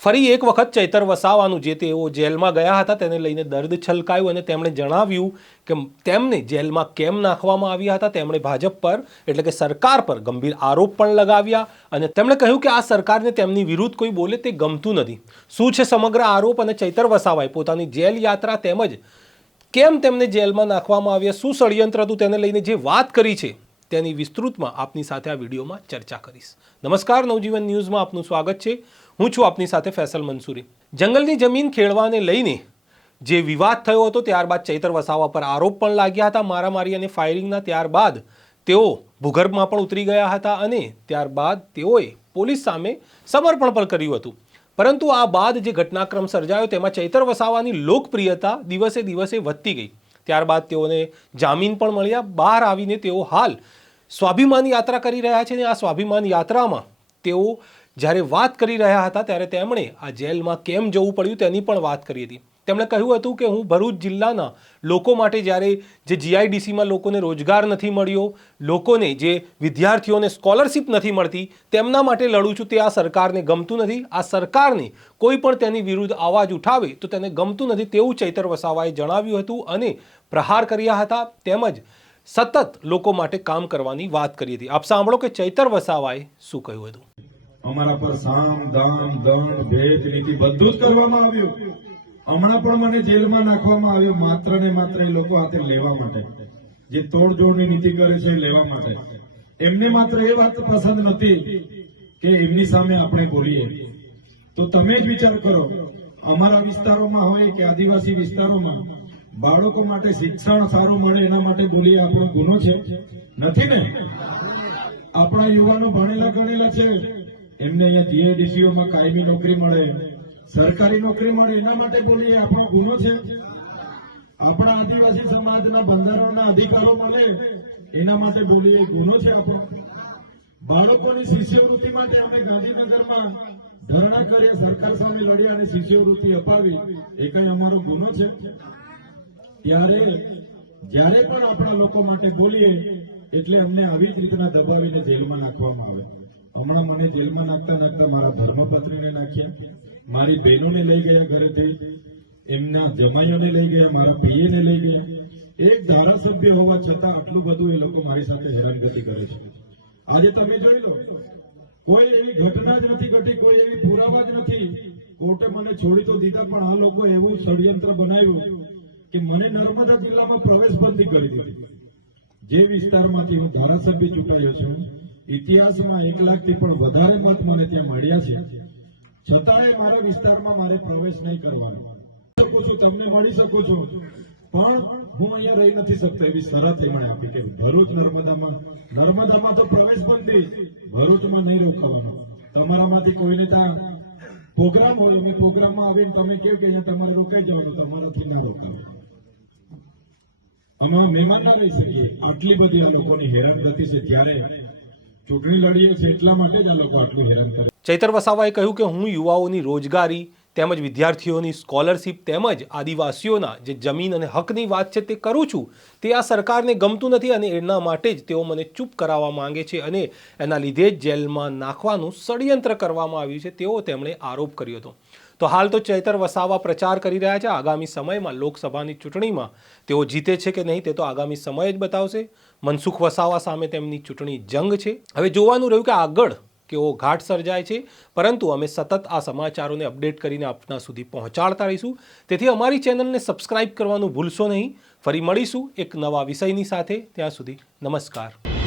ફરી એક વખત ચૈતર વસાવાનું, જે તેઓ જેલમાં ગયા હતા, તેને લઈને દર્દ છલકાયું અને તેમણે જણાવ્યું કે તેમને જેલમાં કેમ નાખવામાં આવ્યા હતા? તેમણે ભાજપ પર, એટલે કે સરકાર પર ગંભીર આરોપ પણ લગાવ્યા અને તેમણે કહ્યું કે આ સરકારને તેમની વિરુદ્ધ કોઈ બોલે તે ગમતું નથી. શું છે સમગ્ર આરોપ? અને ચૈતર વસાવાએ પોતાની જેલ યાત્રા તેમજ કેમ તેમને જેલમાં નાખવામાં આવ્યા? શું ષડયંત્ર હતું? તેને લઈને જે વાત કરી છે, તેની વિસ્તૃતમાં આપની સાથે આ વિડીયોમાં ચર્ચા કરીશ. નમસ્કાર, નવજીવન ન્યૂઝમાં આપનું સ્વાગત છે. હું છું આપની સાથે ફેસલ મંસૂરી. જંગલની જમીન ખેડવાને લઈને જે વિવાદ થયો હતો ત્યારબાદ ચૈતર વસાવા પર આરોપ પણ લાગ્યા હતા મારામારી અને ફાયરિંગના ત્યારબાદ તેઓ ભૂગર્ભમાં પણ ઉતરી ગયા હતા અને ત્યારબાદ તેઓએ પોલીસ સામે સમર્પણ પણ કર્યું હતું. પરંતુ આ બાદ જે ઘટનાક્રમ સર્જાયો તેમાં ચૈતર વસાવાની લોકપ્રિયતા દિવસે દિવસે વધતી ગઈ. ત્યારબાદ તેઓને જામીન પણ મળ્યા. બહાર આવીને તેઓ હાલ સ્વાભિમાન યાત્રા કરી રહ્યા છે અને આ સ્વાભિમાન યાત્રામાં તેઓ જ્યારે વાત કરી રહ્યા હતા ત્યારે તેમણે આ જેલમાં કેમ જવું પડ્યું તેની પણ વાત કરી હતી. તેમણે કહ્યું હતું કે હું ભરૂચ જિલ્લાના લોકો માટે જ્યારે જે જીઆઈડીસીમાં લોકોને રોજગાર નથી મળ્યો, લોકોને જે વિદ્યાર્થીઓને સ્કોલરશિપ નથી મળતી, તેમના માટે લડું છું તે આ સરકારને ગમતું નથી. આ સરકારને કોઈ પણ તેની વિરુદ્ધ અવાજ ઉઠાવે તો તેને ગમતું નથી તેવું ચૈતર વસાવાએ જણાવ્યું હતું અને પ્રહાર કર્યા હતા. તેમજ સતત લોકો માટે કામ કરવાની વાત કરી હતી. આપ સાંભળો કે ચૈતર વસાવાએ શું કહ્યું હતું? અમારા પર સામ, દામ દંડ ભેદ, નીતિ બધું જ કરવામાં આવ્યું. હમણાં પણ મને જેલમાં નાખવામાં આવ્યો. માત્ર ને માત્ર એ લોકો હાથે લેવા માટે. જે તોડજોડની નીતિ કરે છે લેવા માટે. એમને માત્ર એ વાત પસંદ નથી કે એમની સામે આપણે બોલીએ. તો તમે જ વિચાર કરો. અમારા વિસ્તારોમાં હોય કે આદિવાસી વિસ્તારોમાં બાળકો માટે શિક્ષણ સારું મળે એના માટે બોલીએ આપણો ગુનો છે. નથી ને? આપણા યુવાનો ભણેલા ગણેલા છે. એમને અહીંયા જીએડીસીઓમાં કાયમી નોકરી મળે, સરકારી નોકરી મળે, એના માટે બોલીએ આપણો ગુનો છે. આપણા આદિવાસી સમાજના બંધારણના અધિકારો મળે, એના માટે બોલીએ ગુનો છે આપણો. બાળકોની શિષ્યવૃત્તિ માટે અમે ગાંધીનગરમાં ધરણા કરી સરકાર સામે લડી અને શિષ્યવૃત્તિ અપાવી. એ કઈ અમારો ગુનો છે. ત્યારે જ્યારે પણ આપણા લોકો માટે બોલીએ, એટલે અમને આવી જ રીતના દબાવીને જેલમાં નાખવામાં આવે. હમણાં મને જેલમાં નાખતા નાખતા મારા ધર્મપત્નીને નાખ્યા, મારી બહેનોને લઈ ગયા ઘરેથી, એમના જમાઈઓને લઈ ગયા, મારા પીએને લઈ ગયા. એક ધારાસભ્ય હોવા છતાં આટલું બધું એ લોકો મારી સાથે હેરાનગતિ કરે છે. આજે તમે જોઈ લો, કોઈ એવી ઘટના જ નથી ઘટી, કોઈ એવી પુરાવા જ નથી. કોર્ટે મને છોડી તો દીધા, પણ આ લોકો એવું ષડયંત્ર બનાવ્યું કે મને નર્મદા જિલ્લામાં પ્રવેશ બંધી કરી દીધી. જે વિસ્તારમાંથી હું ધારાસભ્ય ચૂંટાયો છું, ઇતિહાસમાં એક લાખથી પણ વધારે મત મને ત્યાં મળ્યા છે. છતાંય મારા વિસ્તારમાં મારે પ્રવેશ નહીં કરવાનો. શકું છું તમને મળી શકું છું? પણ હું અહીંયા રહી નથી શકતો એવી શરત એમણે આપી કે ભરૂચ નર્મદામાં નર્મદામાં તો પ્રવેશ બંધી, ભરૂચમાં નહીં રોકાવાનું. તમારામાંથી કોઈને ત્યાં પ્રોગ્રામ હોય, અમે પ્રોગ્રામમાં આવીને તમે કહ્યું કે અહીંયા તમારે રોકાઈ જવાનું, તમારાથી ના રોકાવાનું અમે મહેમાન ના રહી શકીએ. આટલી બધી આ લોકોની હેરાનગતિ છે. ત્યારે ચૂંટણી લડીએ છીએ એટલા માટે જ આ લોકો આટલું હેરાન કરે ચૈતર વસાવાએ કહ્યું કે હું યુવાઓની રોજગારી તેમજ વિદ્યાર્થીઓની સ્કોલરશિપ તેમજ આદિવાસીઓના જે જમીન અને હકની વાત છે તે કરું છું, તે આ સરકારને ગમતું નથી અને એના માટે જ તેઓ મને ચૂપ કરાવવા માંગે છે અને એના લીધે જ જેલમાં નાખવાનું ષડયંત્ર કરવામાં આવ્યું છે. તેવો તેમણે આરોપ કર્યો હતો. તો હાલ તો ચૈતર વસાવા પ્રચાર કરી રહ્યા છે. આગામી સમયમાં લોકસભાની ચૂંટણીમાં તેઓ જીતે છે કે નહીં તે તો આગામી સમય જ બતાવશે. મનસુખ વસાવા સામે તેમની ચૂંટણી જંગ છે. હવે જોવાનું રહ્યું કે આગળ કેવો ઘાટ સર્જાય છે. પરંતુ અમે સતત આ સમાચારોને અપડેટ કરીને આપના સુધી પહોંચાડતા રહીશું. તેથી અમારી ચેનલને સબસ્ક્રાઇબ કરવાનું ભૂલશો નહીં. ફરી મળીશું એક નવા વિષયની સાથે. ત્યાં સુધી નમસ્કાર.